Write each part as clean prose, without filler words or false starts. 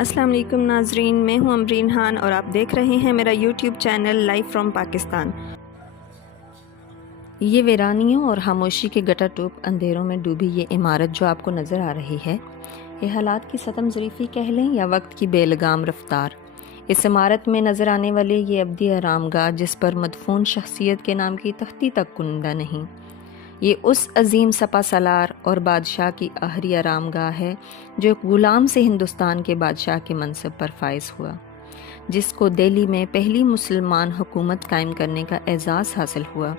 السلام علیکم ناظرین، میں ہوں امرین خان اور آپ دیکھ رہے ہیں میرا YouTube channel life from Pakistan. یہ ویرانیوں اور خاموشی کے گٹا ٹوپ اندھیروں میں ڈوبی یہ عمارت جو آپ کو نظر آ رہی ہے، یہ حالات کی ستم ظریفی کہہ لیں یا وقت کی بے لگام رفتار۔ اس عمارت میں نظر آنے والے یہ ابدی آرام گاہ جس پر مدفون شخصیت کے نام کی تختی تک کنندہ نہیں، یہ اس عظیم سپا سالار اور بادشاہ کی آخری آرام گاہ ہے جو ایک غلام سے ہندوستان کے بادشاہ کے منصب پر فائز ہوا، جس کو دہلی میں پہلی مسلمان حکومت قائم کرنے کا اعزاز حاصل ہوا۔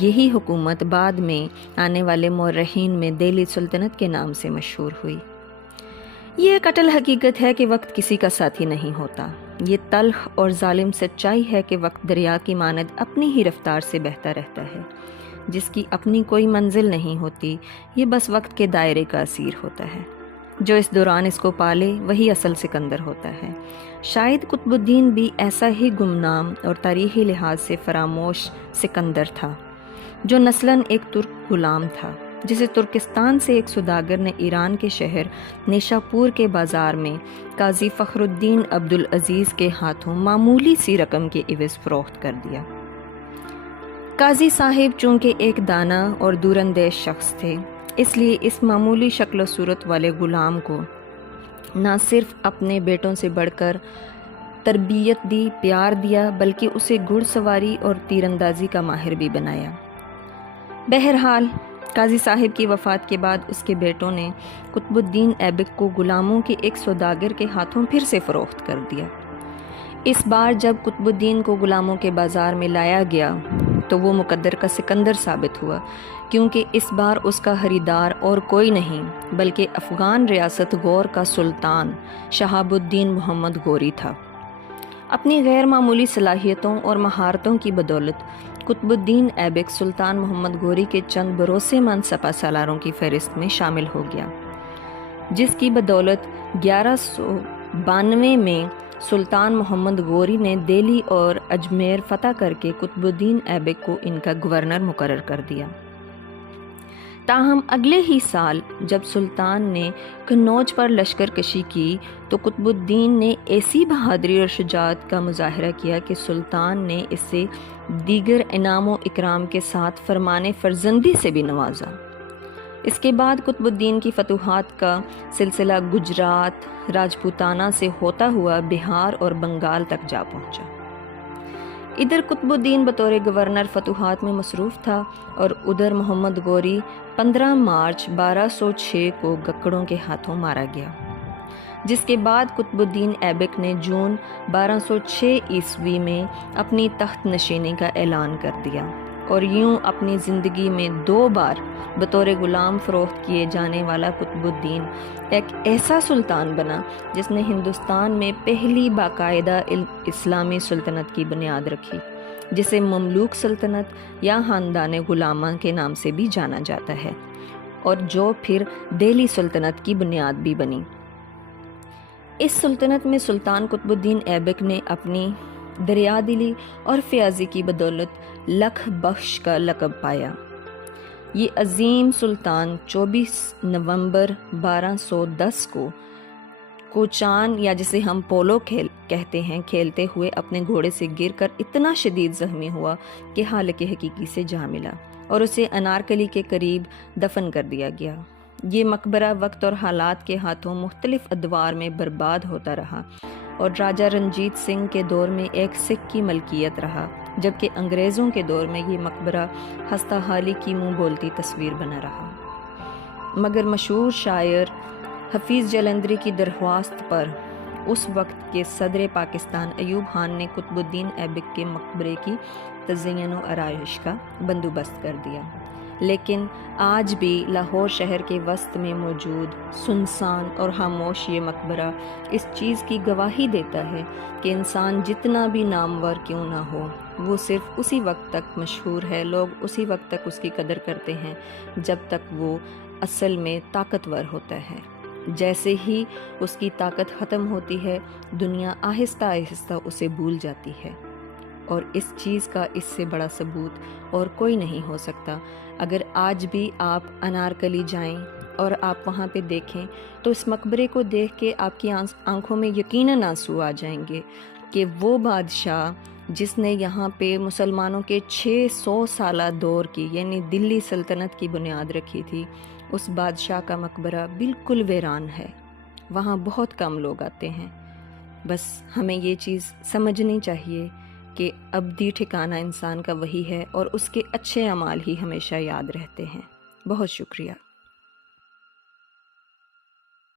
یہی حکومت بعد میں آنے والے مورخین میں دہلی سلطنت کے نام سے مشہور ہوئی۔ یہ ایک اٹل حقیقت ہے کہ وقت کسی کا ساتھی نہیں ہوتا۔ یہ تلخ اور ظالم سچائی ہے کہ وقت دریا کی مانند اپنی ہی رفتار سے بہتا رہتا ہے، جس کی اپنی کوئی منزل نہیں ہوتی، یہ بس وقت کے دائرے کا اسیر ہوتا ہے۔ جو اس دوران اس کو پالے وہی اصل سکندر ہوتا ہے۔ شاید قطب الدین بھی ایسا ہی گمنام اور تاریخی لحاظ سے فراموش سکندر تھا، جو نسلاً ایک ترک غلام تھا، جسے ترکستان سے ایک سوداگر نے ایران کے شہر نیشا پور کے بازار میں قاضی فخر الدین عبدالعزیز کے ہاتھوں معمولی سی رقم کے عوض فروخت کر دیا۔ قاضی صاحب چونکہ ایک دانا اور دور اندیش شخص تھے، اس لیے اس معمولی شکل و صورت والے غلام کو نہ صرف اپنے بیٹوں سے بڑھ کر تربیت دی، پیار دیا، بلکہ اسے گھڑ سواری اور تیر اندازی کا ماہر بھی بنایا۔ بہرحال قاضی صاحب کی وفات کے بعد اس کے بیٹوں نے قطب الدین ایبک کو غلاموں کے ایک سوداگر کے ہاتھوں پھر سے فروخت کر دیا۔ اس بار جب قطب الدین کو غلاموں کے بازار میں لایا گیا تو وہ مقدر کا سکندر ثابت ہوا، کیونکہ اس بار اس کا خریدار اور کوئی نہیں بلکہ افغان ریاست غور کا سلطان شہاب الدین محمد غوری تھا۔ اپنی غیر معمولی صلاحیتوں اور مہارتوں کی بدولت قطب الدین ایبک سلطان محمد غوری کے چند بھروسے مند سپہ سالاروں کی فہرست میں شامل ہو گیا، جس کی بدولت 1192 میں سلطان محمد غوری نے دہلی اور اجمیر فتح کر کے قطب الدین ایبک کو ان کا گورنر مقرر کر دیا۔ تاہم اگلے ہی سال جب سلطان نے قنوج پر لشکر کشی کی تو قطب الدین نے ایسی بہادری اور شجاعت کا مظاہرہ کیا کہ سلطان نے اسے دیگر انعام و اکرام کے ساتھ فرمان فرزندی سے بھی نوازا۔ اس کے بعد قطب الدین کی فتوحات کا سلسلہ گجرات، راجپوتانہ سے ہوتا ہوا بہار اور بنگال تک جا پہنچا۔ ادھر قطب الدین بطور گورنر فتوحات میں مصروف تھا اور ادھر محمد غوری 15 مارچ 1206 کو گکڑوں کے ہاتھوں مارا گیا، جس کے بعد قطب الدین ایبک نے جون 1206 عیسوی میں اپنی تخت نشینی کا اعلان کر دیا، اور یوں اپنی زندگی میں 2 بار بطور غلام فروخت کیے جانے والا قطب الدین ایک ایسا سلطان بنا جس نے ہندوستان میں پہلی باقاعدہ اسلامی سلطنت کی بنیاد رکھی، جسے مملوک سلطنت یا خاندان غلامہ کے نام سے بھی جانا جاتا ہے، اور جو پھر دہلی سلطنت کی بنیاد بھی بنی۔ اس سلطنت میں سلطان قطب الدین ایبک نے اپنی دریا دلی اور فیاضی کی بدولت لکھ بخش کا لقب پایا۔ یہ عظیم سلطان 24 نومبر 1210 کو کوچان یا جسے ہم پولو کہتے ہیں کھیلتے ہوئے اپنے گھوڑے سے گر کر اتنا شدید زخمی ہوا کہ حالق حقیقی سے جا ملا اور اسے انارکلی کے قریب دفن کر دیا گیا۔ یہ مقبرہ وقت اور حالات کے ہاتھوں مختلف ادوار میں برباد ہوتا رہا اور راجہ رنجیت سنگھ کے دور میں ایک سکھ کی ملکیت رہا، جبکہ انگریزوں کے دور میں یہ مقبرہ ہستہ حالی کی منہ بولتی تصویر بنا رہا۔ مگر مشہور شاعر حفیظ جلندری کی درخواست پر اس وقت کے صدر پاکستان ایوب خان نے قطب الدین ایبک کے مقبرے کی تزئین و آرائش کا بندوبست کر دیا، لیکن آج بھی لاہور شہر کے وسط میں موجود سنسان اور خاموش یہ مقبرہ اس چیز کی گواہی دیتا ہے کہ انسان جتنا بھی نامور کیوں نہ ہو، وہ صرف اسی وقت تک مشہور ہے، لوگ اسی وقت تک اس کی قدر کرتے ہیں جب تک وہ اصل میں طاقتور ہوتا ہے۔ جیسے ہی اس کی طاقت ختم ہوتی ہے، دنیا آہستہ آہستہ اسے بھول جاتی ہے، اور اس چیز کا اس سے بڑا ثبوت اور کوئی نہیں ہو سکتا۔ اگر آج بھی آپ انارکلی جائیں اور آپ وہاں پہ دیکھیں تو اس مقبرے کو دیکھ کے آپ کی آنکھوں میں یقیناً آنسو آ جائیں گے کہ وہ بادشاہ جس نے یہاں پہ مسلمانوں کے 600 سالہ دور کی یعنی دلی سلطنت کی بنیاد رکھی تھی، اس بادشاہ کا مقبرہ بالکل ویران ہے، وہاں بہت کم لوگ آتے ہیں۔ بس ہمیں یہ چیز سمجھنی چاہیے کہ ابدی ٹھکانہ انسان کا وہی ہے اور اس کے اچھے اعمال ہی ہمیشہ یاد رہتے ہیں۔ بہت شکریہ۔